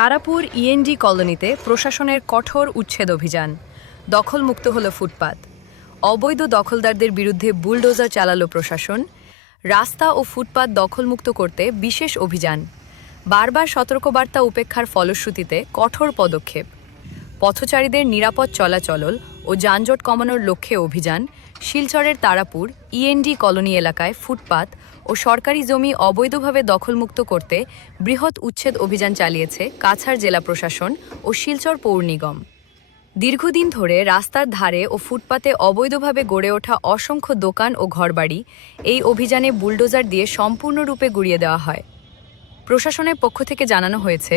Tarapur END কলোনিতে প্রশাসনের কঠোর উচ্ছেদ অভিযান। দখলমুক্ত হল ফুটপাত। অবৈধ দখলদারদের বিরুদ্ধে বুলডোজার চালালো প্রশাসন। রাস্তা ও ফুটপাত দখলমুক্ত করতে বিশেষ অভিযান। বারবার সতর্কবার্তা উপেক্ষার ফলশ্রুতিতে কঠোর পদক্ষেপ। পথচারীদের নিরাপদ চলাচলল ও যানজট কমানোর লক্ষ্যে অভিযান শিলচরের তারাপুর ইএনডি কলোনি এলাকায় ফুটপাত ও সরকারি জমি অবৈধভাবে দখলমুক্ত করতে বৃহৎ উচ্ছেদ অভিযান চালিয়েছে কাছাড় জেলা প্রশাসন ও শিলচর পৌর নিগম। দীর্ঘদিন ধরে রাস্তার ধারে ও ফুটপাতে অবৈধভাবে গড়ে ওঠা অসংখ্য দোকান ও ঘরবাড়ি এই অভিযানে বুলডোজার দিয়ে সম্পূর্ণরূপে গুড়িয়ে দেওয়া হয়। প্রশাসনের পক্ষ থেকে জানানো হয়েছে,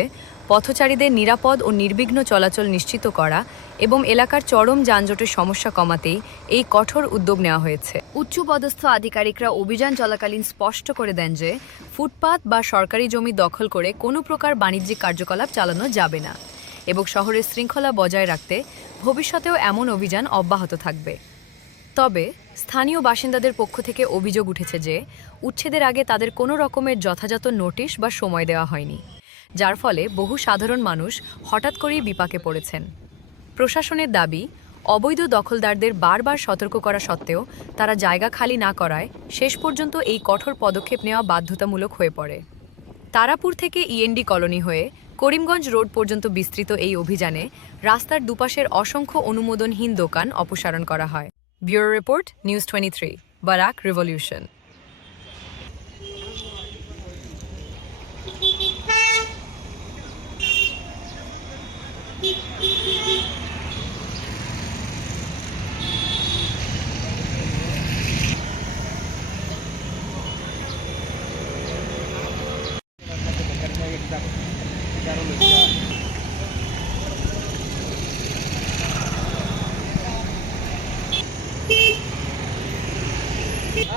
পথচারীদের নিরাপদ ও নির্বিঘ্ন চলাচল নিশ্চিত করা এবং এলাকার চরম যানজটের সমস্যা কমাতেই এই কঠোর উদ্যোগ নেওয়া হয়েছে। উচ্চপদস্থ আধিকারিকরা অভিযান চলাকালীন স্পষ্ট করে দেন যে, ফুটপাত বা সরকারি জমি দখল করে কোনো প্রকার বাণিজ্যিক কার্যকলাপ চালানো যাবে না এবং শহরের শৃঙ্খলা বজায় রাখতে ভবিষ্যতেও এমন অভিযান অব্যাহত থাকবে। তবে স্থানীয় বাসিন্দাদের পক্ষ থেকে অভিযোগ উঠেছে যে উচ্ছেদের আগে তাদের কোনো রকমের যথাযথ নোটিশ বা সময় দেওয়া হয়নি, যার ফলে বহু সাধারণ মানুষ হঠাৎ করেই বিপাকে পড়েছেন। প্রশাসনের দাবি, অবৈধ দখলদারদের বারবার সতর্ক করা সত্ত্বেও তারা জায়গা খালি না করায় শেষ পর্যন্ত এই কঠোর পদক্ষেপ নেওয়া বাধ্যতামূলক হয়ে পড়ে। তারাপুর থেকে ইএনডি কলোনি হয়ে করিমগঞ্জ রোড পর্যন্ত বিস্তৃত এই অভিযানে রাস্তার দুপাশের অসংখ্য অনুমোদনহীন দোকান অপসারণ করা হয়। Bureau Report, News 23, Barak Revolution.